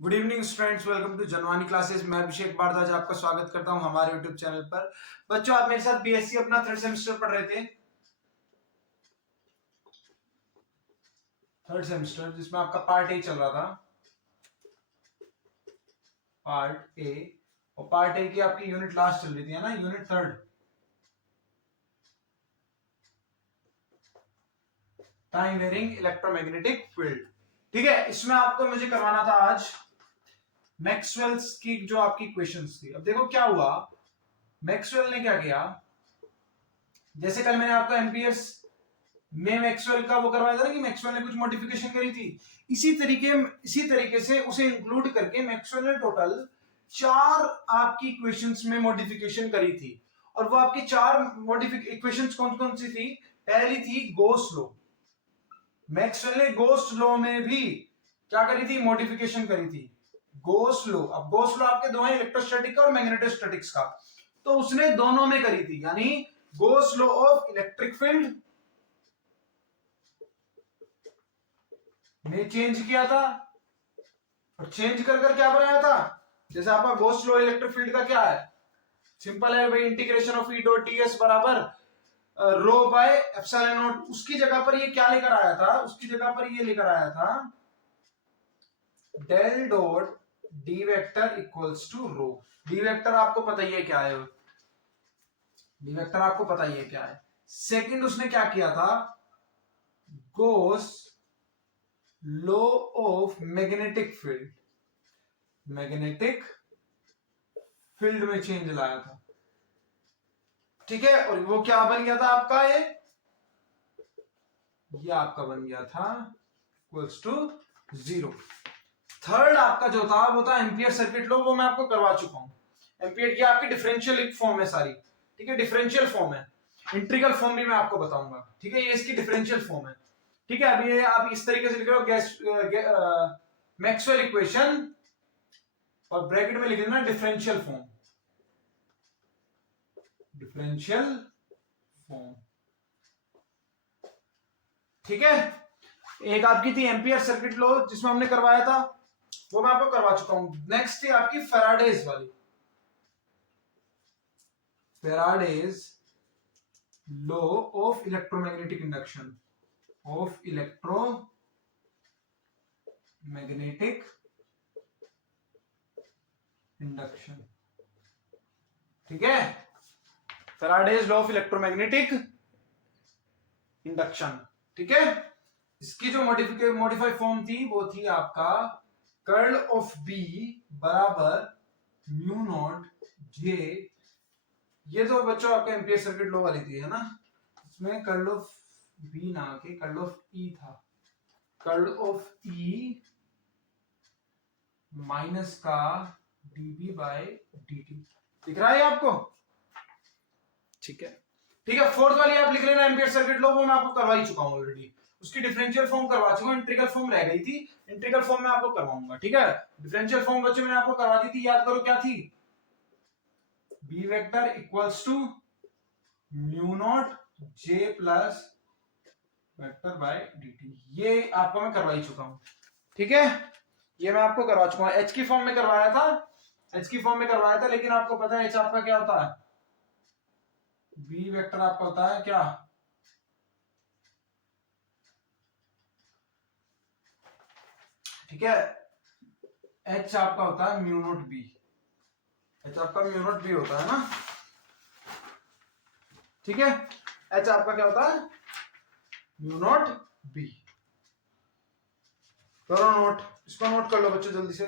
Good evening students, welcome to Janvani classes. मैं अभिषेक भारद्वाज आपका स्वागत करता हूं हमारे यूट्यूब चैनल पर। बच्चों, आप मेरे साथ बीएससी अपना थर्ड सेमेस्टर पढ़ रहे थे, थर्ड सेमेस्टर जिसमें आपका पार्ट ए चल रहा था, पार्ट ए। और पार्ट ए की आपकी यूनिट लास्ट चल रही थी, है ना, unit third, time varying electromagnetic field. ठीक है, इसमें आपको मुझे करवाना था आज मैक्सवेल्स की जो आपकी क्वेश्चंस थी। अब देखो क्या हुआ, मैक्सवेल ने क्या किया, जैसे कल मैंने आपको एम्पियर्स में मैक्सवेल का वो करवाया था ना कि मैक्सवेल ने कुछ मॉडिफिकेशन करी थी, इसी तरीके से उसे इंक्लूड करके मैक्सवेल ने टोटल 4 आपकी इक्वेशंस में मॉडिफिकेशन करी थी। और वो आपकी 4 इक्वेशंस कौन कौन सी थी? पहली थी गोस लॉ। मैक्सवेल ने गोस लॉ में भी क्या करी थी? मॉडिफिकेशन करी थी, गोस लॉ। अब गोस लॉ आपके दो हैं, इलेक्ट्रोस्टैटिक का और मैग्नेटोस्टैटिक्स का, तो उसने दोनों में करी थी, यानी गोस लॉ ऑफ इलेक्ट्रिक फील्ड ने चेंज किया था, और चेंज कर कर क्या बनाया था? जैसे आपका गोस लॉ इलेक्ट्रिक फील्ड का क्या है, सिंपल है भाई, integration of E dot T S बराबर रो बाय एप्सिलॉन नॉट। उसकी जगह पर ये क्या लेकर आया था? उसकी जगह पर ये लेकर आया था del dot D vector equals to rho. D vector आपको पता ही है क्या है, डी वेक्टर आपको पता ही है क्या है। सेकंड उसने क्या किया था? Gauss law of magnetic field, magnetic field में चेंज लाया था। ठीक है, और वो क्या बन गया था आपका? ये आपका बन गया था इक्वल्स टू 0। थर्ड आपका जो था वो था एम्पियर सर्किट लॉ, वो मैं आपको करवा चुका हूं। एम्पियर की आपकी डिफरेंशियल एक फॉर्म है सारी, ठीक है, डिफरेंशियल फॉर्म है। इंटीग्रल फॉर्म भी मैं आपको बताऊंगा, ठीक है, ये इसकी डिफरेंशियल फॉर्म है। ठीक है, अब ये आप इस तरीके से लिख रहे हो, मैक्सवेल इक्वेशन और ब्रैकेट में लिख देना डिफरेंशियल फॉर्म, डिफरेंशियल फॉर्म। ठीक है, एक आपकी थी एम्पियर सर्किट लॉ जिसमें हमने करवाया था, वो मैं आपको करवा चुका हूं। नेक्स्ट थी आपकी फैराडेज वाली, Faraday's law of electromagnetic induction, of electromagnetic induction. ठीक है, Faraday's law of electromagnetic induction. ठीक है, इसकी जो मॉडिफाइड फॉर्म थी वो थी आपका कर्ल ऑफ बी बराबर म्यू नॉट जे। ये तो बच्चों आपका एम्पियर सर्किट लॉ वाली थी, है ना, इसमें कर्ल ऑफ बी ना के कर्ल ऑफ ई था, कर्ल ऑफ ई माइनस का डीबी बाय डीटी। दिख रहा है आपको? ठीक है, ठीक है। फोर्थ वाली आप लिख लेना एम्पियर सर्किट लॉ, वो मैं आपको करवा ही चुका हूं ऑलरेडी, उसकी डिफरेंशियल फॉर्म करवा चुका हूं, इंटीग्रल फॉर्म रह गई थी, इंटीग्रल फॉर्म में आपको करवाऊंगा। ठीक है, डिफरेंशियल फॉर्म बच्चों मैंने आपको करवा दी थी, याद करो क्या थी? B vector equals to mu naught J plus vector by dt। ये आपको मैं करवा ही चुका हूं। ठीक है, ये मैं आपको करवा चुका हूं, एच की फॉर्म में करवाया था, एच की फॉर्म में करवाया था, लेकिन आपको पता है एच आपका क्या होता है? बी वेक्टर आपका होता है क्या? ठीक है, एच आपका होता है म्यू नॉट बी, एच आपका म्यू नॉट बी होता है ना। ठीक है, एच आपका क्या होता है? Mu not be. करो नोट, इसको नोट कर लो बच्चों जल्दी से।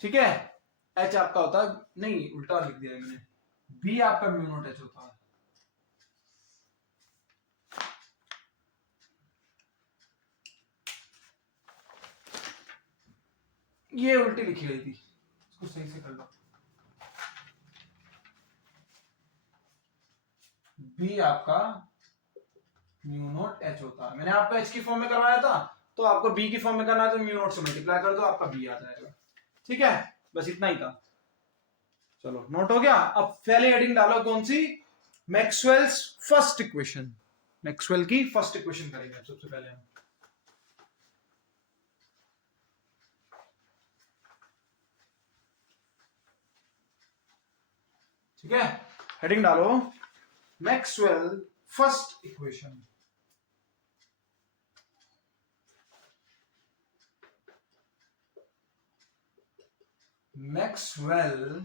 ठीक है, एच आपका होता है, नहीं उल्टा लिख दिया मैंने, बी आपका म्यू नॉट एच होता है। ये उल्टी लिखी गई थी, इसको सही से कर लो। बी आपका म्यू नॉट एच होता है। मैंने आपको एच की फॉर्म में करवाया था, तो आपको बी की फॉर्म में करना है तो म्यू नॉट से मल्टीप्लाई कर दो, आपका बी आ जाएगा। ठीक है, बस इतना ही था। चलो नोट हो गया। अब पहले हेडिंग डालो कौन सी? मैक्सवेल्स फर्स्ट इक्वेशन, मैक्सवेल की फर्स्ट इक्वेशन करेंगे सबसे पहले हम। ठीक है, हेडिंग डालो Maxwell first equation. Maxwell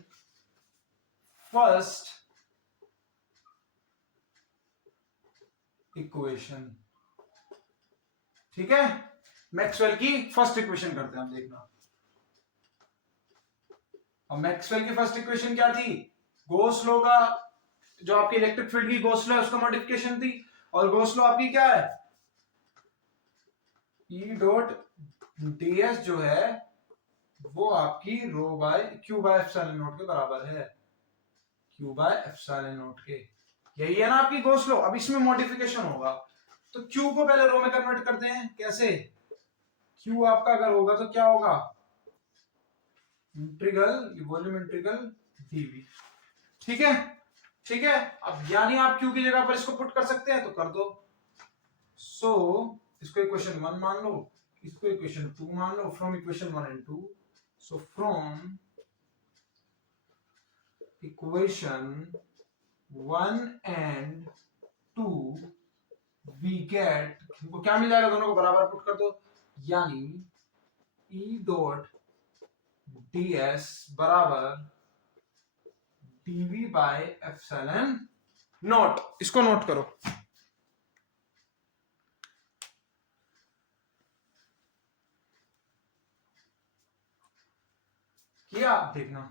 first equation, ठीक है, मैक्सवेल की फर्स्ट इक्वेशन करते हैं हम, देखना। और मैक्सवेल की फर्स्ट इक्वेशन क्या थी? गॉस लॉ का, जो आपकी इलेक्ट्रिक फील्ड की गॉस लॉ है उसका मॉडिफिकेशन थी। और गॉस लॉ आपकी क्या है? ई डॉट ds जो है वो आपकी rho by q by epsilon not के बराबर है, क्यू बाय एप्सिलॉन नॉट के। यही है ना आपकी गॉस लॉ। अब इसमें मॉडिफिकेशन होगा, तो क्यू को पहले रो में कन्वर्ट करते हैं। कैसे? क्यू आपका अगर होगा तो क्या होगा? Integral, volume integral DV. ठीक है, ठीक है। अब यानी आप क्यू की जगह पर इसको पुट कर सकते हैं, तो कर दो। सो इसको इक्वेशन 1 मान लो, इसको इक्वेशन 2 मान लो, from equation 1 and 2। So from equation 1 and 2 we get, इनको क्या मिल जाएगा? दोनों को बराबर पुट कर दो, यानी ई डॉट ds बराबर dv बाय एप्सिलॉन नॉट। इसको नोट करो। किया? आप देखना।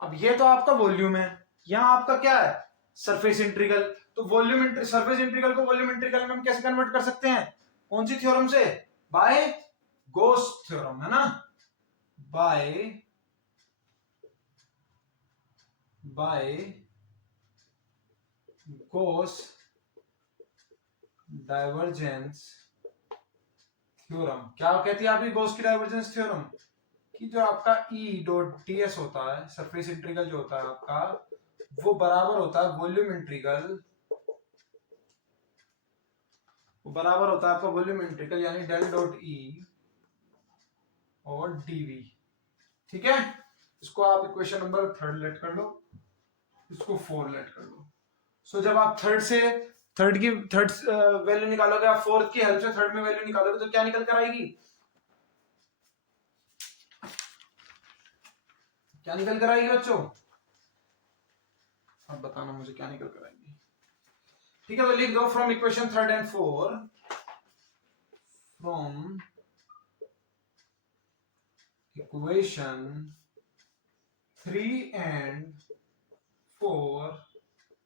अब ये तो आपका वॉल्यूम है, यहां आपका क्या है? Surface integral. तो वॉल्यूम सरफेस इंटीग्रल को वॉल्यूम इंटीग्रल में हम कैसे कन्वर्ट कर सकते हैं? कौन सी थ्योरम से? बाय गॉस थ्योरम, है ना? By Gauss divergence theorem. क्या कहती है आपकी गॉस की डाइवर्जेंस थ्योरम? कि जो आपका ई डॉट ds होता है, सरफेस इंटीग्रल जो होता है आपका, वो बराबर होता है वॉल्यूम इंटीग्रल, वो बराबर होता है आपका वॉल्यूम इंटीग्रल, यानी डेल डॉट ई और डीवी। ठीक है, इसको आप इक्वेशन नंबर 3 लेट कर लो, इसको 4 लेट कर लो। सो जब आप थर्ड वैल्यू निकालोगे, आप फोर्थ की हेल्प से थर्ड में वैल्यू निकालोगे, तो क्या निकल कर आएगी? क्या निकल कर आएगी बच्चों? अब बताना मुझे क्या निकल कर आएगी। ठीक है, तो लिख दो from equation 3 and 4, from equation 3 and 4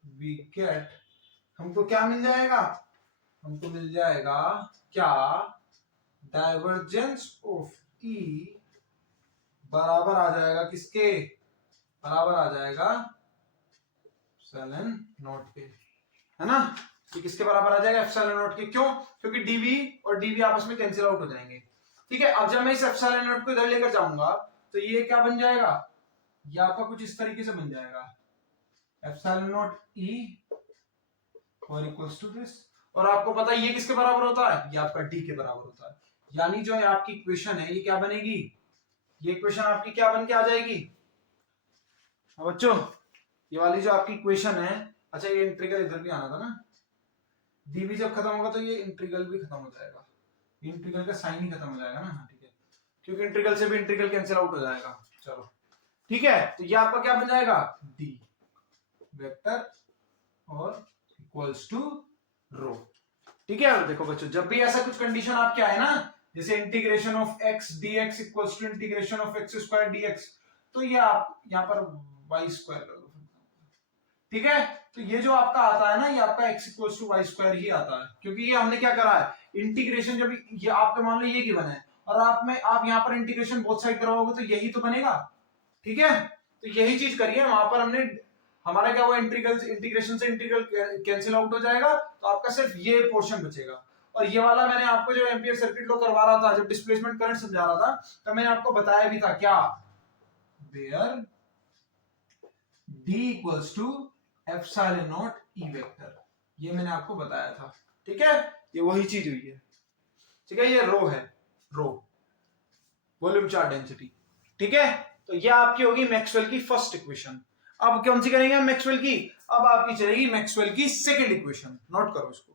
we get, हमको क्या मिल जाएगा? हमको मिल जाएगा क्या? डाइवर्जेंस ऑफ ई बराबर आ जाएगा किसके? बराबर आ जाएगा एप्सिलॉन नॉट के, है ना? ये किसके बराबर आ जाएगा? एप्सिलॉन नॉट के। क्यों? क्योंकि डीवी और डीवी आपस में कैंसिल आउट हो जाएंगे। ठीक है, अब जब मैं इस एप्सिलॉन नॉट को इधर लेकर जाऊंगा, तो ये क्या बन जाएगा? ये आपका कुछ इस तरीके से बन जाएगा, एप्सिलॉन नॉट ई और इक्वल्स टू दिस। और आपको पता है ये किसके बराबर होता है? ये आपका डी के बराबर होता है। यानी जो है आपकी इक्वेशन है, ये क्या बनेगी? ये इक्वेशन आपकी क्या बन के आ जाएगी बच्चों? ये वाली जो आपकी इक्वेशन है, अच्छा ये इंटीग्रल इधर भी आना था ना, डीवी जब खत्म होगा तो ये इंटीग्रल भी खत्म हो जाएगा, इंटीग्रल का साइन ही खत्म हो जाएगा ना। हाँ ठीक है, क्योंकि इंटीग्रल से भी इंटीग्रल कैंसिल आउट हो जाएगा। चलो ठीक है, तो ये आपका क्या बन जाएगा? डी वेक्टर और इक्वल्स टू रो। ठीक है, और देखो बच्चों, जब भी ऐसा कुछ कंडीशन आपके आए ना, जैसे integration of x dx equals to integration of x square dx, तो ये आप यहाँ पर y स्क्वायर कर दो। ठीक है, तो ये जो आपका आता है ना, ये आपका x equals to y square ही आता है, क्योंकि ये हमने क्या करा है? इंटीग्रेशन जब ये आपका मान लो ये गिवन है, और आप यहाँ पर इंटीग्रेशन बोथ साइड करवाओगे तो यही तो बनेगा। ठीक है, तो यही चीज करिए वहां पर हमने। हमारा क्या हुआ? इंटीग्रेशन से इंटीग्रल कैंसिल आउट हो जाएगा, तो आपका सिर्फ ये पोर्शन बचेगा। और ये वाला मैंने आपको जो एम्पियर सर्किट लॉ करवा रहा था, जब डिस्प्लेसमेंट करंट समझा रहा था, तो मैंने आपको बताया भी था क्या? Where D equals to epsilon naught E vector, ये मैंने आपको बताया था। ठीक है, ये वही चीज हुई है। ठीक है, ये रो है, रो। Volume charge density. ठीक है, तो ये आपकी होगी मैक्सवेल की फर्स्ट इक्वेशन। अब कौन सी करेंगे हम मैक्सवेल की? अब आपकी चलेगी मैक्सवेल की सेकंड इक्वेशन। नोट करो इसको।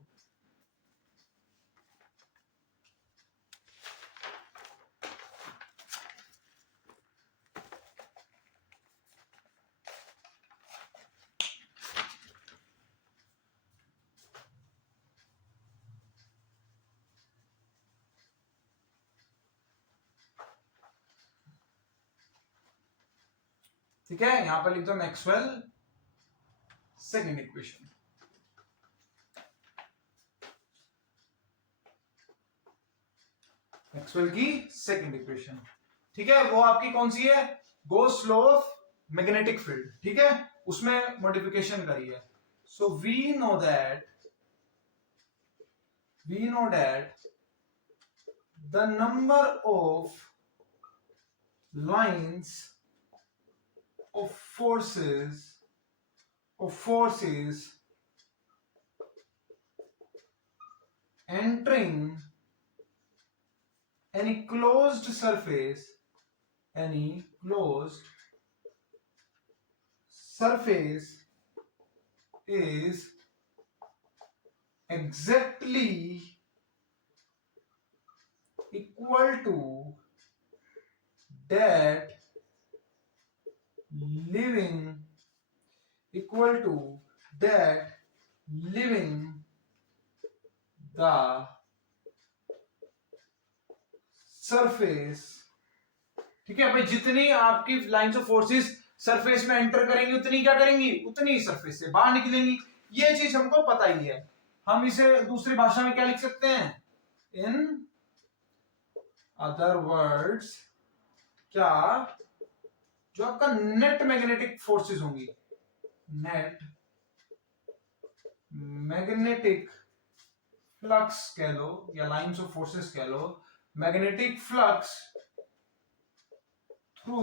ठीक है, यहां पर लिख दो मैक्सवेल सेकंड इक्वेशन। मैक्सवेल की सेकंड इक्वेशन, ठीक है, वो आपकी कौन सी है? Gauss law of magnetic field. ठीक है, उसमें मॉडिफिकेशन करी है। So we know that the number of lines of forces entering any closed surface is exactly equal to that leaving the surface. ठीक है भाई, जितनी आपकी लाइंस ऑफ फोर्सेस सरफेस में एंटर करेंगी उतनी क्या करेंगी? उतनी सरफेस से बाहर निकलेंगी। ये चीज हमको पता ही है। हम इसे दूसरी भाषा में क्या लिख सकते हैं? इन अदर वर्ड्स, क्या जो आपका नेट मैग्नेटिक फोर्सेस होंगी, नेट मैग्नेटिक फ्लक्स कह लो या लाइंस ऑफ फोर्सेस कह लो, magnetic flux through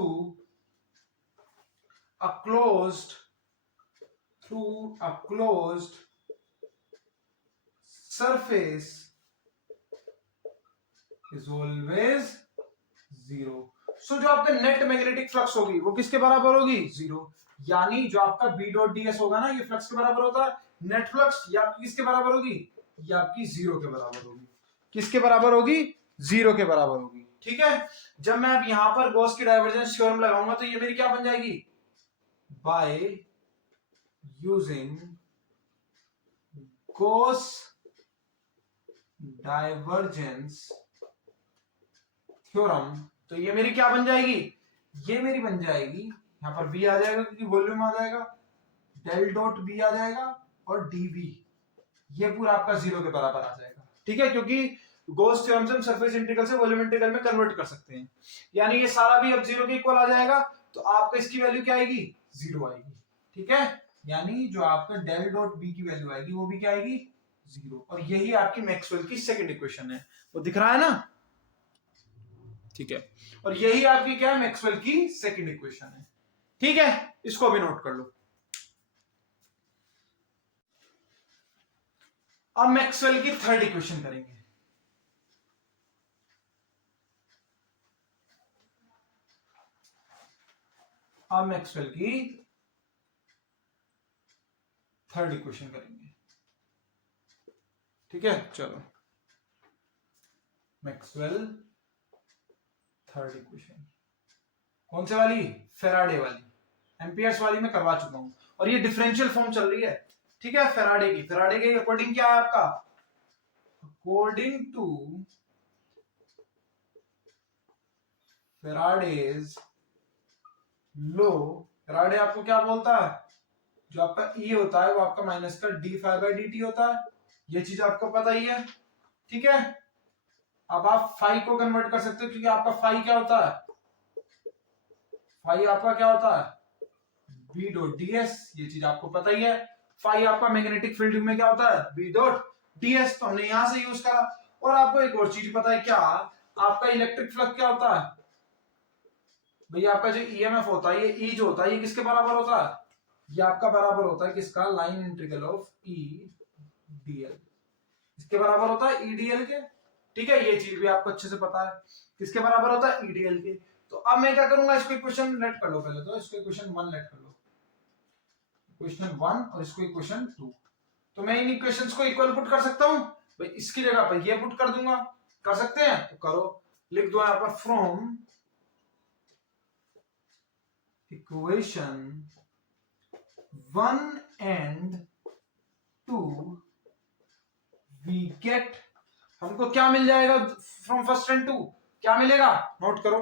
a closed surface is always zero। So जो आपका नेट मैग्नेटिक फ्लक्स होगी वो किसके बराबर होगी? जीरो। यानी जो आपका बी डॉट डी एस होगा ना, ये फ्लक्स के बराबर होता है। नेट फ्लक्स ये आपकी किसके बराबर होगी? ये आपकी जीरो के बराबर होगी। किसके बराबर होगी? जीरो के बराबर होगी। ठीक है, जब मैं अब यहां पर गॉस की डाइवर्जेंस थ्योरम लगाऊंगा तो ये मेरी क्या बन जाएगी? By using Gauss divergence theorem, तो ये मेरी क्या बन जाएगी? ये मेरी बन जाएगी, यहां पर v आ जाएगा क्योंकि वॉल्यूम आ जाएगा, डेल डॉट b आ जाएगा और dv, ये पूरा आपका जीरो के बराबर आ जाएगा। ठीक है, क्योंकि गॉस थ्योरम से हम सरफेस इंटीग्रल से वॉल्यूम इंटीग्रल में कन्वर्ट कर सकते हैं। यानी ये सारा भी अब जीरो के इक्वल आ जाएगा, तो आपका इसकी वैल्यू क्या आएगी? जीरो आएगी। ठीक है, यानी जो आपका डेल डॉट बी की वैल्यू आएगी वो भी क्या आएगी? जीरो। और यही आपकी मैक्सवेल की सेकंड इक्वेशन है। वो दिख रहा है ना? ठीक है, और यही आपकी क्या है? मैक्सवेल की सेकंड इक्वेशन है। ठीक है, इसको भी नोट कर लो। अब मैक्सवेल की थर्ड इक्वेशन करेंगे। अब मैक्सवेल की थर्ड इक्वेशन करेंगे। ठीक है, चलो मैक्सवेल थर्ड इक्वेशन कौन से वाली? फेराडे वाली। एम्पियर्स वाली मैं करवा चुका हूं, और ये डिफरेंशियल फॉर्म चल रही है। ठीक है, फेराडे के अकॉर्डिंग क्या है आपका? According to Faraday's law, Faraday आपको क्या बोलता है? जो आपका E होता है वो आपका माइनस का d phi by D t होता है। ये चीज आपको पता ही है। ठीक है, अब आप फाई को कन्वर्ट कर सकते हो, क्योंकि आपका फाई क्या होता है? फाई आपका क्या होता है? बी डॉट डी एस, ये चीज आपको पता ही है। फाई आपका मैग्नेटिक फील्ड में क्या होता है? बी डॉट डी एस, तो हमने यहां से यूज करा। और आपको एक और चीज पता है क्या? आपका इलेक्ट्रिक फ्लक्स क्या होता है भैया? आपका जो ईएमएफ होता है, ये ई जो होता है, ये किसके बराबर होता है? ये आपका बराबर होता है किसका? Line integral of E DL. इसके बराबर होता है ई डीएल के। ठीक है, ये चीज भी आपको अच्छे से पता है किसके बराबर होता है, ईडीएल के। तो अब मैं क्या करूंगा, इसको इक्वेशन लेट कर लो पहले, तो इसको इक्वेशन 1 लेट कर लो, इक्वेशन 1 और इसको इक्वेशन 2। तो मैं इन इक्वेशंस को इक्वल पुट कर सकता हूं भाई, इसकी जगह पर ये पुट कर दूंगा, कर सकते हैं तो करो, लिख दो यहां पर from equation 1 and 2 we get, हमको क्या मिल जाएगा फ्रॉम फर्स्ट एंड 2, क्या मिलेगा, नोट करो,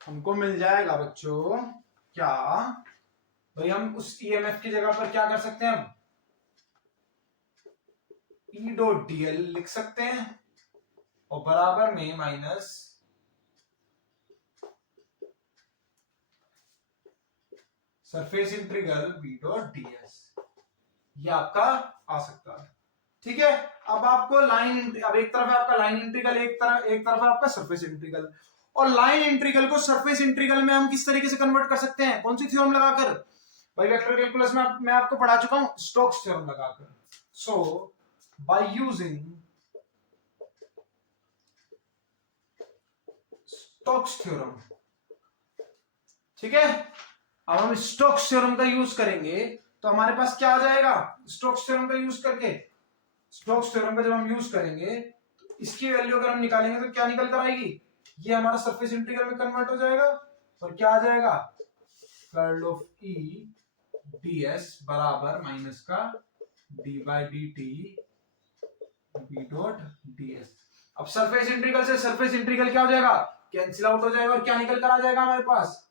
हमको मिल जाएगा बच्चों क्या भाई, हम उस ईएमएफ की जगह पर क्या कर सकते हैं, ई डॉट डीएल लिख सकते हैं और बराबर में minus surface integral B dot ds, ये आपका आ सकता है। ठीक है, अब आपको लाइन, अब एक तरफ है आपका लाइन इंटीग्रल, एक तरफ है आपका सरफेस इंटीग्रल, और लाइन इंटीग्रल को सरफेस इंटीग्रल में हम किस तरीके से कन्वर्ट कर सकते हैं, कौन सी थ्योरम लगाकर भाई, वेक्टर कैलकुलस में मैं आपको पढ़ा चुका हूं, स्टोक्स थ्योरम लगाकर। सो बाय यूजिंग स्टोक्स थ्योरम, ठीक है, अब हम स्टोक्स थ्योरम का यूज करेंगे तो हमारे पास क्या आ जाएगा, स्टोक्स थ्योरम का यूज करके, स्टोक्स थ्योरम का जब हम यूज करेंगे तो इसकी वैल्यू अगर हम निकालेंगे तो क्या निकल कर आएगी, ये हमारा सरफेस इंटीग्रल में कन्वर्ट हो जाएगा और क्या आ जाएगा, कर्ल ऑफ ई डीएस बराबर माइनस का d by D t B dot ds. अब सरफेस इंटीग्रल से सरफेस इंटीग्रल क्या हो जाएगा, कैंसिल आउट हो जाएगा और क्या निकल कर आ जाएगा हमारे पास,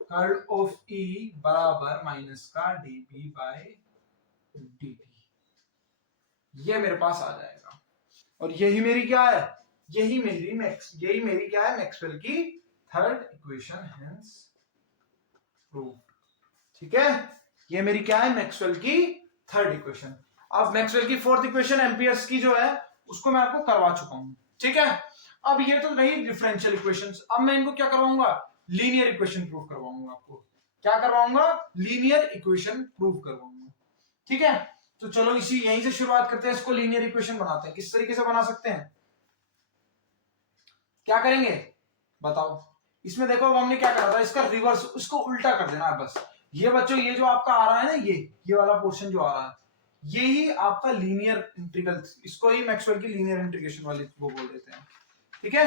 कर्ल ऑफ ई बराबर माइनस का d B by D t, ये मेरे पास आ जाएगा। और यही मेरी क्या है, यही मेरी क्या है, मैक्सवेल की थर्ड इक्वेशन, हेंस प्रूव्ड। ठीक है, ये मेरी क्या है, मैक्सवेल की थर्ड इक्वेशन। अब मैक्सवेल की फोर्थ इक्वेशन एम्पियर्स की जो है उसको मैं आपको करवा चुका हूं। ठीक है, अब ये तो रही डिफरेंशियल इक्वेशंस, अब मैं इनको क्या करवाऊंगा, लीनियर इक्वेशन प्रूव करवाऊंगा आपको, क्या करवाऊंगा, लीनियर इक्वेशन प्रूव करवाऊंगा। ठीक है, तो चलो इसी यहीं से शुरुआत करते हैं, इसको लीनियर इक्वेशन बनाते हैं, किस तरीके से बना सकते हैं, क्या करेंगे बताओ। इसमें देखो अब हमने क्या करा था, इसका रिवर्स, उसको उल्टा कर देना है बस। ये बच्चों, ये जो आपका आ रहा है ना, ये वाला पोर्शन जो आ रहा है, ये ही आपका लीनियर इंटीग्रल, इसको ही मैक्सवेल की लीनियर इंटीग्रेशन वाली वो बोल देते हैं। ठीक है,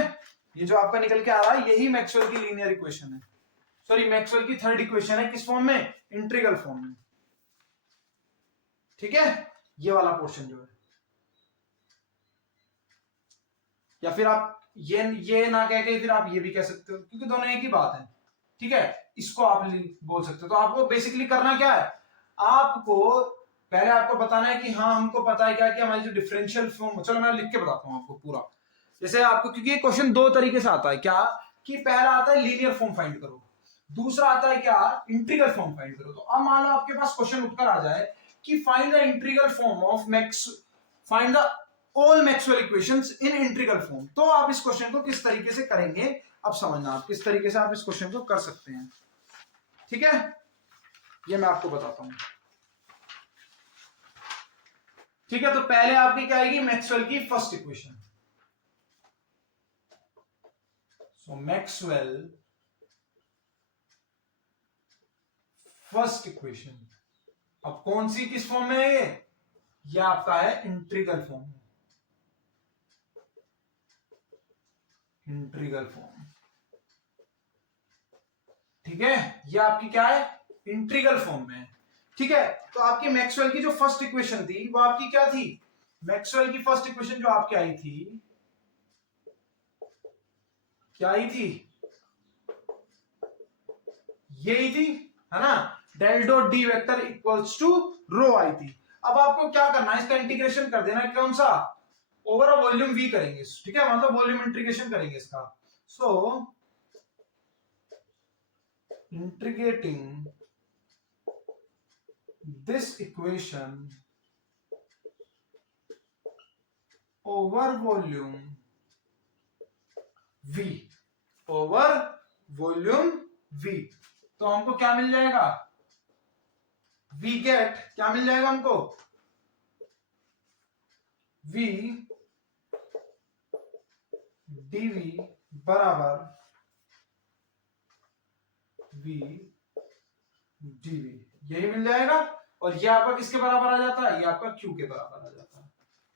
ये जो आपका निकल के आ रहा है यही मैक्सवेल की लीनियर इक्वेशन है, सॉरी मैक्सवेल की थर्ड इक्वेशन है, किस फॉर्म में, इंटीग्रल फॉर्म में। ठीक है, ये वाला पोर्शन जो है, या फिर आप ये ना कह के फिर आप ये भी कह सकते हो, क्योंकि दोनों एक ही बात है। ठीक है, इसको आप बोल सकते हो। तो आपको बेसिकली करना क्या है, आपको पहले आपको बताना है कि हाँ हमको पता है क्या कि हमारी जो डिफरेंशियल फॉर्म, चलो मैं लिख के बताता हूँ आपको पूरा, जैसे आपको, क्योंकि ये क्वेश्चन दो तरीके से आता है, क्या कि पहला आता है लीनियर फॉर्म फाइंड करो, दूसरा आता है क्या, इंटीग्रल फॉर्म फाइंड करो। तो अब मान लो आपके पास क्वेश्चन उठकर आ जाए कि find the integral form of find the all Maxwell equations in integral form, तो आप इस क्वेश्चन को किस तरीके से करेंगे, अब समझना आप किस तरीके से आप इस क्वेश्चन को कर सकते हैं। ठीक है, ये मैं आपको बताता हूं। ठीक है, तो पहले आपकी क्या आएगी, मैक्सवेल की फर्स्ट इक्वेशन। सो मैक्सवेल फर्स्ट इक्वेशन, अब कौन सी किस फॉर्म में है, ये आपका है इंटीग्रल फॉर्म में, इंटीग्रल फॉर्म। ठीक है, ये आपकी क्या है, इंटीग्रल फॉर्म में। ठीक है, तो आपकी मैक्सवेल की जो फर्स्ट इक्वेशन थी वो आपकी क्या थी, मैक्सवेल की फर्स्ट इक्वेशन जो आपकी आई थी, क्या आई थी, यही थी, है ना, del dot D vector equals to rho आई थी। अब आपको क्या करना है, इसका इंटीग्रेशन कर देना है, कौन सा, ओवर वॉल्यूम वी करेंगे। ठीक है, मतलब वॉल्यूम इंटीग्रेशन करेंगे इसका। So integrating this equation over volume v, over volume v। तो हमको क्या मिल जाएगा, v गेट क्या मिल जाएगा हमको, v dv बराबर v dv, यही मिल जाएगा। और ये आपका किसके बराबर आ जाता है, ये आपका q के बराबर आ जाता है।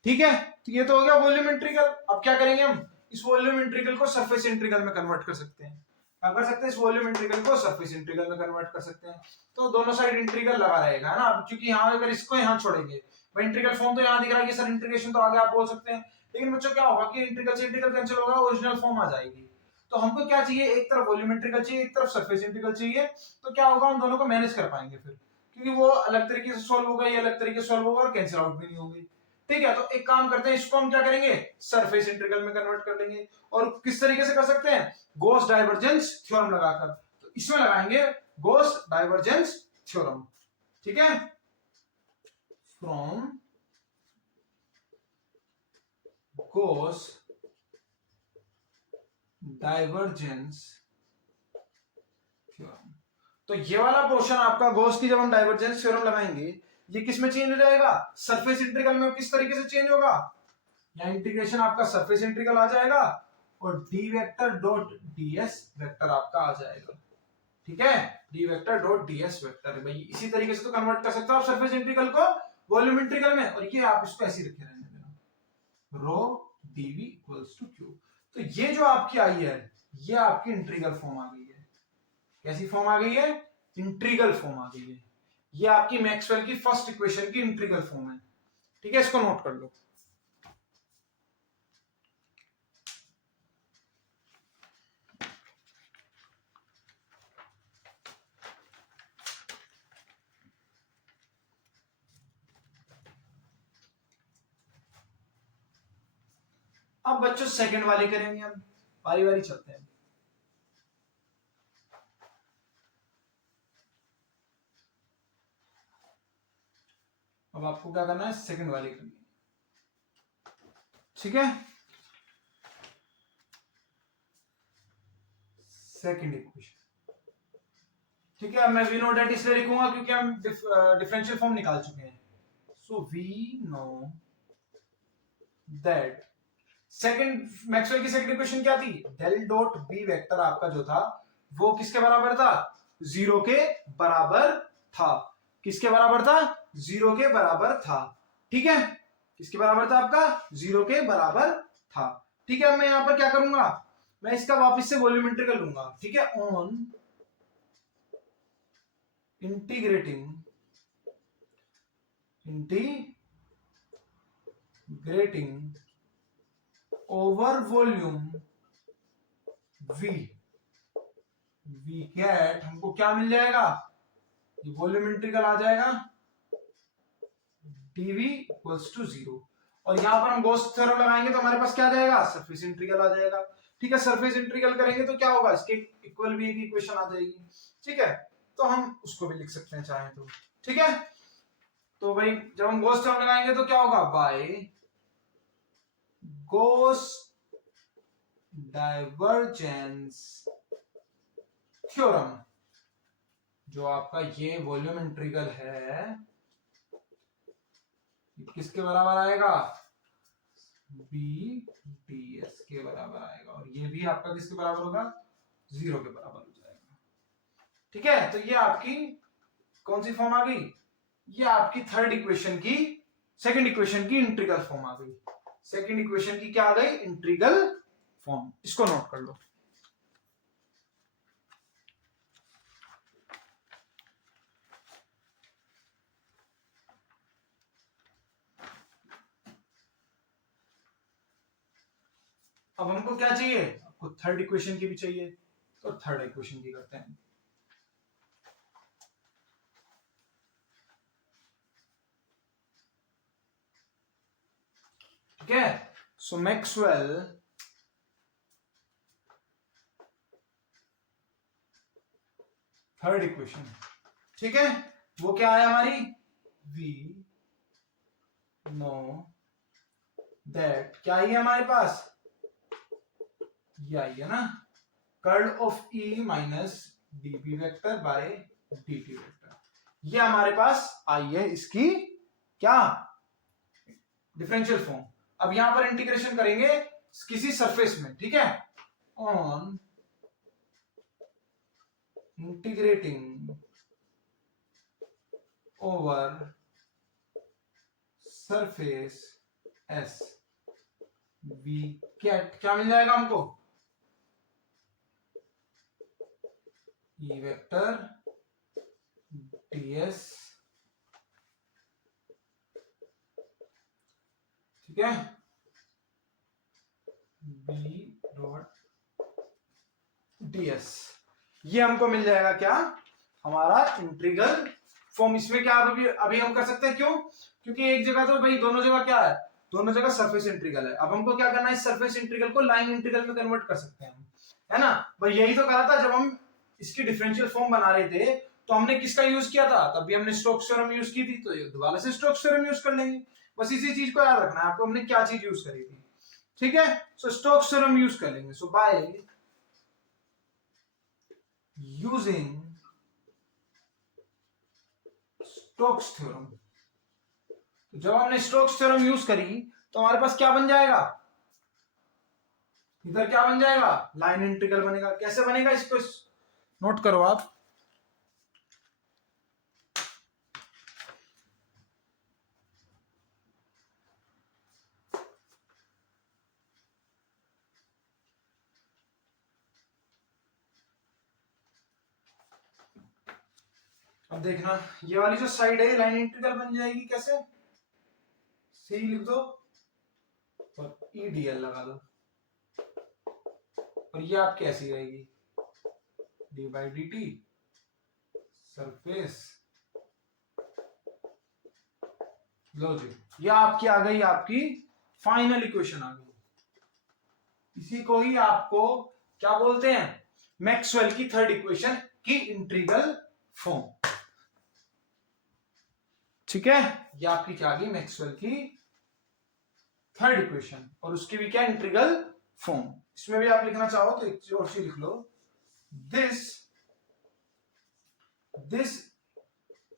ठीक है, तो ये तो हो गया वॉल्यूम इंटीग्रल। अब क्या करेंगे हम, इस वॉल्यूम इंटीग्रल को सरफेस इंटीग्रल में कन्वर्ट कर सकते हैं। क्या कर सकते हैं, इस वॉल्यूम इंटीग्रल को सरफेस इंटीग्रल में कन्वर्ट कर सकते हैं। तो दोनों साइड इंटीग्रल लगा रहेगा ना, क्योंकि यहाँ अगर इसको यहाँ छोड़ेंगे, भाई इंटीग्रल फॉर्म तो यहाँ दिख रहा है कि सर इंटीग्रेशन तो आगे आप बोल सकते हैं, लेकिन बच्चों क्या होगा कि इंटीग्रल से इंटीग्रल कैंसिल होगा, ओरिजिनल फॉर्म आ जाएगी। तो हमको क्या चाहिए, एक तरफ वॉल्यूम इंटीग्रल चाहिए, एक तरफ सरफेस इंटीग्रल चाहिए। तो क्या होगा, हम दोनों को मैनेज कर पाएंगे फिर, क्योंकि वो अलग तरीके से सॉल्व होगा, ये अलग तरीके से सॉल्व होगा और कैंसिल आउट भी नहीं होंगे। ठीक है, तो एक काम करते हैं, इसको हम क्या करेंगे, सरफेस इंटीग्रल में कन्वर्ट कर लेंगे। और किस तरीके से कर सकते हैं, गॉस डाइवर्जेंस थ्योरम लगाकर। तो इसमें लगाएंगे गॉस डाइवर्जेंस थ्योरम। ठीक है, फ्रॉम गॉस डाइवर्जेंस थ्योरम। तो ये वाला पोर्शन आपका गॉस की, जब हम डाइवर्जेंस थ्योरम लगाएंगे, ये किस में चेंज हो जाएगा, सरफेस इंटीग्रल में। किस तरीके से चेंज होगा, या इंटीग्रेशन आपका सरफेस इंटीग्रल आ जाएगा और D vector dot DS vector आपका आ जाएगा। ठीक है, D vector dot DS vector, भाई इसी तरीके से तो कन्वर्ट कर सकते हो आप सरफेस इंटीग्रल को वॉल्यूम इंटीग्रल में। और ये आप इसको ऐसे ही रखे रहने देना, रो डीवी इक्वल्स टू क्यू। तो ये जो आपकी आई है, ये आपकी इंटीग्रल फॉर्म आ गई है। कैसी फॉर्म आ गई है, इंटीग्रल फॉर्म आ गई है। ये आपकी मैक्सवेल की फर्स्ट इक्वेशन की इंटीग्रल फॉर्म है। ठीक है, इसको नोट कर लो। अब बच्चों सेकंड वाली करेंगे हम, बारी बारी चलते हैं। अब आपको क्या करना है, सेकंड वाली करनी है। ठीक है, सेकंड इक्वेशन। ठीक है, अब मैं वी नो डेट इसलिए लिखूंगा क्योंकि हम डिफरेंशियल फॉर्म निकाल चुके हैं। So we know that, second Maxwell की सेकंड इक्वेशन क्या थी, डेल डॉट बी वेक्टर आपका जो था वो किसके बराबर था, जीरो के बराबर था। किसके बराबर था, जीरो के बराबर था। ठीक है, किसके बराबर था आपका, जीरो के बराबर था। ठीक है, अब मैं यहां पर क्या करूंगा, मैं इसका वापस से वॉल्यूम इंटीग्रल लूंगा। ठीक है, on integrating over volume v, v get हमको क्या मिल जाएगा, ये वॉल्यूम इंटीग्रल आ जाएगा dv इक्वल्स टू 0। और यहां पर हम गॉस थ्योरम लगाएंगे तो हमारे पास क्या आ जाएगा, सरफेस इंटीग्रल आ जाएगा। ठीक है, सरफेस इंटीग्रल करेंगे तो क्या होगा, इसके इक्वल v की इक्वेशन आ जाएगी। ठीक है, तो हम उसको भी लिख सकते हैं चाहे तो। ठीक है, तो भाई जब हम गॉस थ्योरम लगाएंगे तो क्या होगा, बाय गॉस डाइवर्जेंस थ्योरम, जो आपका ये वॉल्यूम इंटीग्रल है किसके बराबर आएगा, बी डी एस के बराबर आएगा। और ये भी आपका किसके बराबर होगा, जीरो के बराबर हो जाएगा। ठीक है, तो ये आपकी कौन सी फॉर्म आ गई, ये आपकी थर्ड इक्वेशन की, सेकंड इक्वेशन की इंटीग्रल फॉर्म आ गई। सेकंड इक्वेशन की क्या आ गई, इंटीग्रल फॉर्म। इसको नोट कर लो। अब हमको क्या चाहिए, आपको थर्ड इक्वेशन की भी चाहिए, तो थर्ड इक्वेशन की करते हैं। ठीक है, सो मैक्सवेल थर्ड इक्वेशन, ठीक है, वो क्या है हमारी, वी नो दैट क्या ही है हमारे पास, ये आई है ना, curl of E minus dB vector by dt vector, ये हमारे पास आई है इसकी क्या, डिफरेंशियल फॉर्म। अब यहां पर इंटीग्रेशन करेंगे किसी सरफेस में, ठीक है, on integrating over surface S, we क्या मिल जाएगा हमको, ई वेक्टर ds, ठीक है, b डॉट ds, ये हमको मिल जाएगा क्या, हमारा इंटीग्रल फॉर्म। इसमें क्या अभी हम कर सकते हैं, क्यों, क्योंकि एक जगह तो भाई दोनों जगह क्या है, दोनों जगह सरफेस इंटीग्रल है। अब हमको क्या करना है, इस सरफेस इंटीग्रल को लाइन इंटीग्रल में कन्वर्ट कर सकते हैं, है ना। भाई यही तो करा था जब हम इसकी डिफरेंशियल फॉर्म बना रहे थे, तो हमने किसका यूज किया था, तभी हमने स्टोक्स थ्योरम यूज की थी, तो दोबारा से स्टोक्स थ्योरम यूज कर लेंगे। बस इसी चीज को याद रखना है आपको, हमने क्या चीज यूज करी थी, ठीक है। सो स्टोक्स थ्योरम यूज कर लेंगे। सो बाय यूजिंग स्टोक्स थ्योरम, जब हमने स्टोक्स थ्योरम यूज करी तो हमारे पास क्या बन जाएगा, इधर क्या बन जाएगा, लाइन इंटीग्रल बनेगा। कैसे बनेगा, इसको नोट करो आप। अब देखना, ये वाली जो साइड है लाइन इंटीग्रल बन जाएगी कैसे, सी लिख दो और ई डीएल लगा दो, और ये आपकी ऐसी रहेगी, D by D T surface, लो जी, ये आपकी आ गई, आपकी फाइनल इक्वेशन आ गई। इसी को ही आपको क्या बोलते हैं, मैक्सवेल की थर्ड इक्वेशन की इंटीग्रल फॉर्म, ठीक है। ये आपकी क्या आ गई, मैक्सवेल की थर्ड इक्वेशन, और उसकी भी क्या, इंटीग्रल फॉर्म। इसमें भी आप लिखना चाहो तो एक और चीज लिख लो, दिस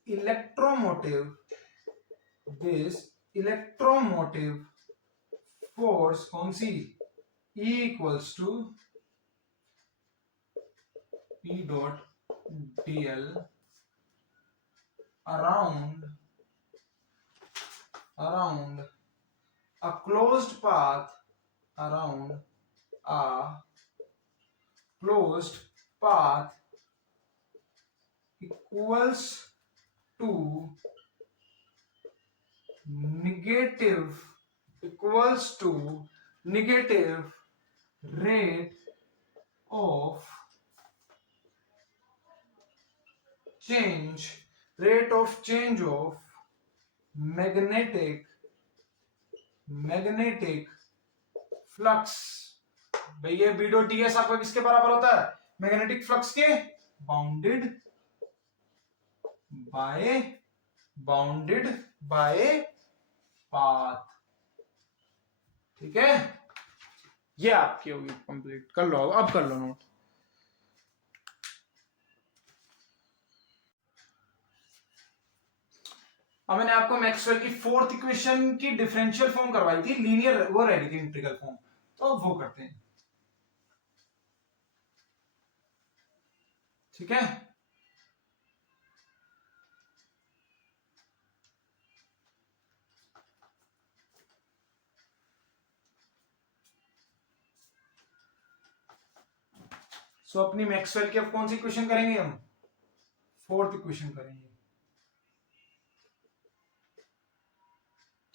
इलेक्ट्रोमोटिव फोर्स कौन सी, E equals to P dot dl around a closed path, around a closed path equals to negative rate of change of magnetic flux. भाई ये बी डॉट ds आपका किसके बराबर होता है, मैग्नेटिक फ्लक्स के, बाउंडेड बाय पाथ, ठीक है। ये आपकी होगी कंप्लीट, कर लो अब कर लो नोट। अब मैंने आपको मैक्सवेल की फोर्थ इक्वेशन की डिफरेंशियल फॉर्म करवाई थी, लीनियर वो रह रही थी इंटीग्रल फॉर्म, तो वो करते हैं, ठीक है। सो अपनी मैक्सवेल की अब कौन सी इक्वेशन करेंगे हम, फोर्थ इक्वेशन करेंगे,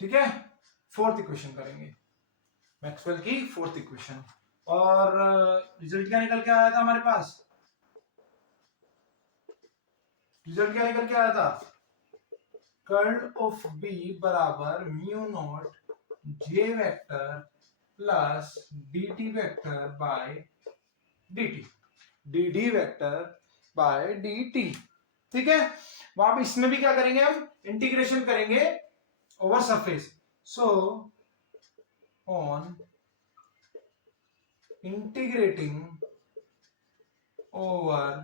ठीक है। फोर्थ इक्वेशन करेंगे, मैक्सवेल की फोर्थ इक्वेशन, और रिजल्ट क्या निकल के आया था हमारे पास, रिजल्ट क्या निकल के आया था, कर्ल ऑफ बी बराबर mu naught J vector plus dt vector by dt, dd vector by dt, ठीक है। वहां इसमें भी क्या करेंगे हम, इंटीग्रेशन करेंगे over surface. So on integrating over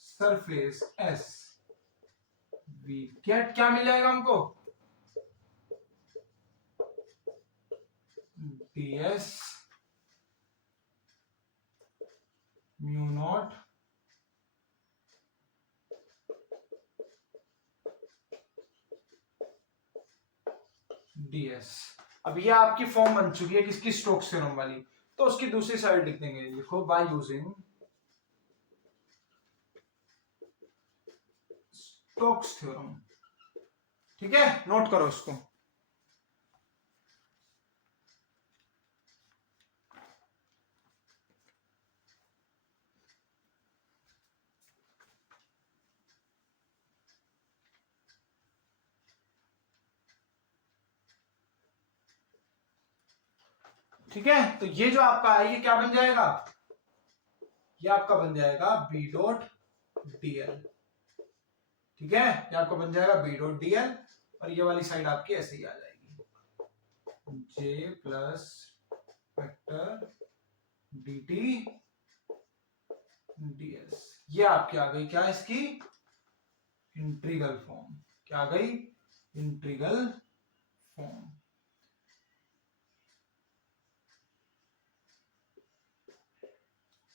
surface S, we get क्या मिल जाएगा हमको, ds म्यू नॉट ds। अब ये आपकी फॉर्म बन चुकी है किसकी, स्टोक्स थ्योरम वाली। तो उसकी दूसरी साइड लिख देंगे, लिखो बाय यूजिंग स्टोक्स थ्योरम। ठीक है, नोट करो इसको। ठीक है, तो ये जो आपका है ये क्या बन जाएगा, ये आपका बन जाएगा बी डॉट डीएल। ठीक है, ये आपका बन जाएगा बी डॉट डीएल, और ये वाली साइड आपकी ऐसे ही आ जाएगी, J plus vector D T DS. ये आपकी आ गई क्या, इसकी इंटीग्रल फॉर्म। क्या आ गई, इंटीग्रल फॉर्म।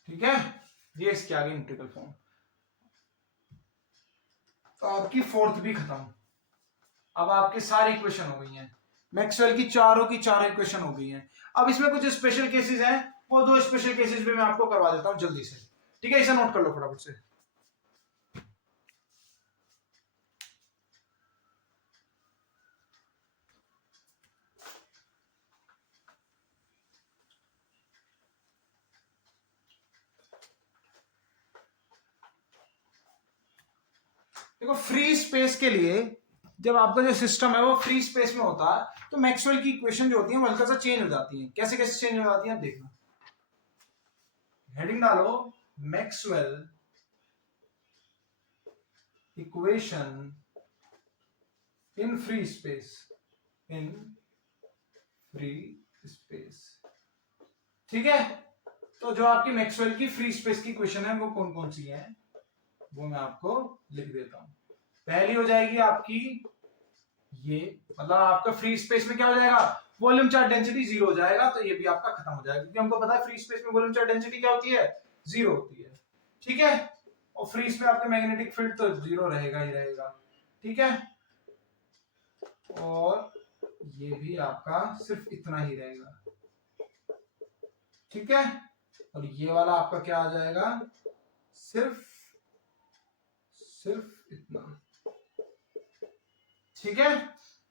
ठीक है, ये इसकी आ गई इंटीग्रल फॉर्म। तो आपकी फोर्थ भी खत्म। अब आपकी सारी इक्वेशन हो गई हैं, मैक्सवेल की चारों इक्वेशन हो गई हैं। अब इसमें कुछ स्पेशल केसेस हैं, वो दो स्पेशल केसेस भी मैं आपको करवा देता हूं जल्दी से। ठीक है, इसे नोट कर लो फटाफट से। देखो, फ्री स्पेस के लिए जब आपका जो सिस्टम है वो फ्री स्पेस में होता है, तो मैक्सवेल की इक्वेशन जो होती है वो हल्का सा चेंज हो जाती है। कैसे कैसे चेंज हो जाती है, आप देखना। हेडिंग डालो, Maxwell equation in free space, in free space. ठीक है, तो जो आपकी मैक्सवेल की फ्री स्पेस की इक्वेशन है वो कौन कौन सी है, वो मैं आपको लिख देता हूं। पहली हो जाएगी आपकी ये, मतलब आपका फ्री स्पेस में क्या हो जाएगा, वॉल्यूम चार्ज डेंसिटी जीरो हो जाएगा। तो ये भी आपका खत्म हो जाएगा, क्योंकि हमको पता है फ्री स्पेस में वॉल्यूम चार्ज डेंसिटी क्या होती है, जीरो होती है। ठीक है, और फ्री स्पेस में आपका मैग्नेटिक फील्ड तो जीरो रहेगा ही रहेगा। ठीक है, और ये भी आपका सिर्फ इतना ही रहेगा। ठीक है, और ये वाला आपका क्या आ जाएगा, सिर्फ इतना। ठीक है,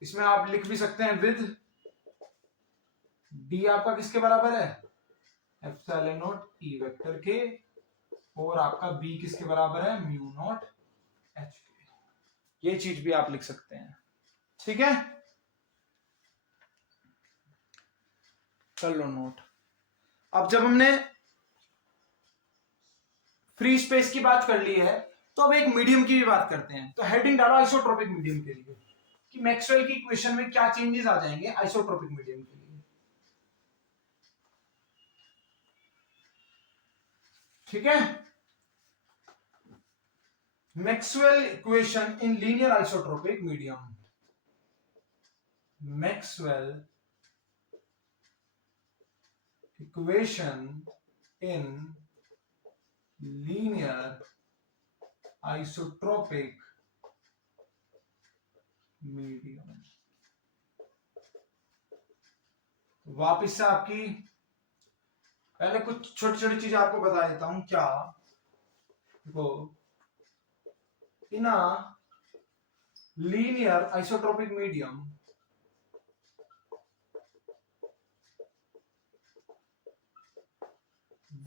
इसमें आप लिख भी सकते हैं विद डी आपका किसके बराबर है, एप्सिलॉन नॉट ई वेक्टर के, और आपका बी किसके बराबर है, म्यू नॉट एच के। ये चीज भी आप लिख सकते हैं। ठीक है, कर लो नोट। अब जब हमने फ्री स्पेस की बात कर ली है, तो अब एक मीडियम की भी बात करते हैं। तो हेडिंग डालो आइसोट्रोपिक मीडियम के लिए, कि मैक्सवेल की इक्वेशन में क्या चेंजेस आ जाएंगे आइसोट्रोपिक मीडियम के लिए। ठीक है, Maxwell equation in linear isotropic medium. Maxwell equation in linear isotropic medium. वापिस से आपकी पहले कुछ छोटी छोटी चीज आपको बता देता हूं। क्या, देखो, in a linear isotropic medium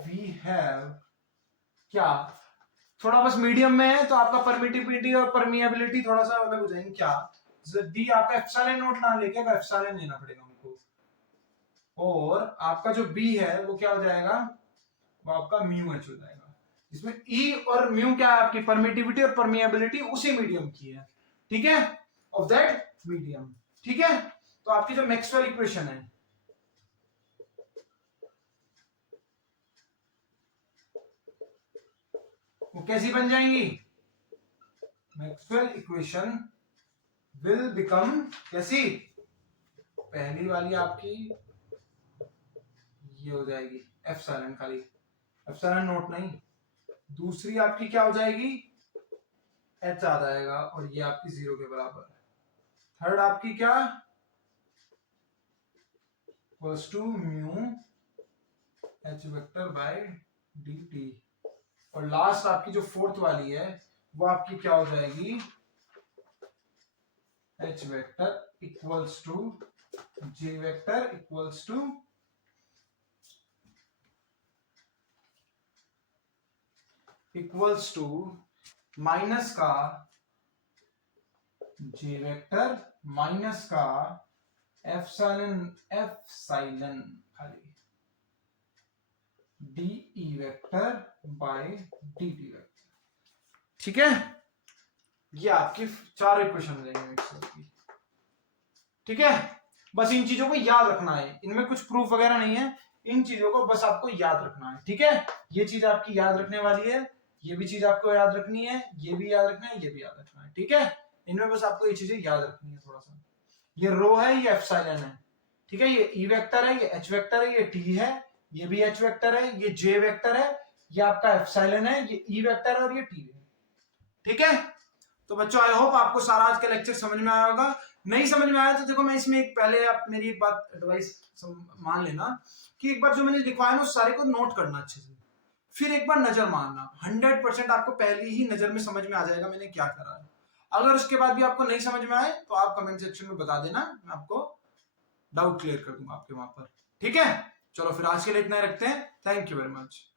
we have, क्या, थोड़ा बस मीडियम में है तो आपका परमिटिविटी और परमिएबिलिटी थोड़ा सा अलग हो जाएंगे। क्या, डी आपका एप्सिलॉन नॉट ना लेके एप्सिलॉन लेना पड़ेगा हमको, और आपका जो बी है वो क्या हो जाएगा, वो आपका म्यू एच हो जाएगा। इसमें ई और म्यू क्या है, आपकी परमिटिविटी और परमिएबिलिटी उसी मीडियम की है। ठीक है, ऑफ दैट मीडियम। ठीक है, तो आपकी जो मैक्सवेल इक्वेशन है वो कैसी बन जाएंगी, मैक्सवेल इक्वेशन विल बिकम कैसी, पहली वाली आपकी ये हो जाएगी एप्सिलॉन, खाली एप्सिलॉन नोट नहीं, दूसरी आपकी क्या हो जाएगी, एच आ जाएगा और ये आपकी 0 के बराबर है, थर्ड आपकी क्या equals to mu H vector by d t, और लास्ट आपकी जो फोर्थ वाली है वो आपकी क्या हो जाएगी, H vector equals to J vector equals to minus का जे वेक्टर माइनस का एप्सिलॉन खाली d E vector by d t vector. ठीक है, ये आपकी 4 इक्वेशन हो जाएंगे मैक्सवेल की। ठीक है, बस इन चीजों को याद रखना है, इनमें कुछ प्रूफ वगैरह नहीं है, इन चीजों को बस आपको याद रखना है। ठीक है, ये चीज आपकी याद रखने वाली है, ये भी चीज आपको याद रखनी है, ये भी याद रखना है, ये भी याद रखना है। ठीक है, इनमें बस आपको ये चीजें याद रखनी है थोड़ा सा। ये रो है, ये एप्सिलॉन है। ठीक है, ये ई वेक्टर है, ये एच वेक्टर है, ये टी है, ये भी एच वेक्टर है, ये जे वेक्टर है, ये आपका एप्सिलॉन है, ये ई वेक्टर है और ये टी है। ठीक है, तो बच्चों आई होप आपको सारा आज का लेक्चर समझ में आया होगा। नहीं समझ में आया तो देखो मैं इसमें एक पहले आप मेरी एक बात एडवाइस मान लेना कि एक बार जो मैंने लिखवाया ना उस सारे को नोट करना अच्छे से, फिर एक बार नजर मारना, 100% आपको पहली ही नजर में समझ में आ जाएगा मैंने क्या करा है। अगर उसके बाद भी आपको नहीं समझ में आए तो आप कमेंट सेक्शन में बता देना, मैं आपको डाउट क्लियर कर दूंगा आपके वहां पर। ठीक है, चलो फिर आज के लिए इतना ही रखते हैं। Thank you very much.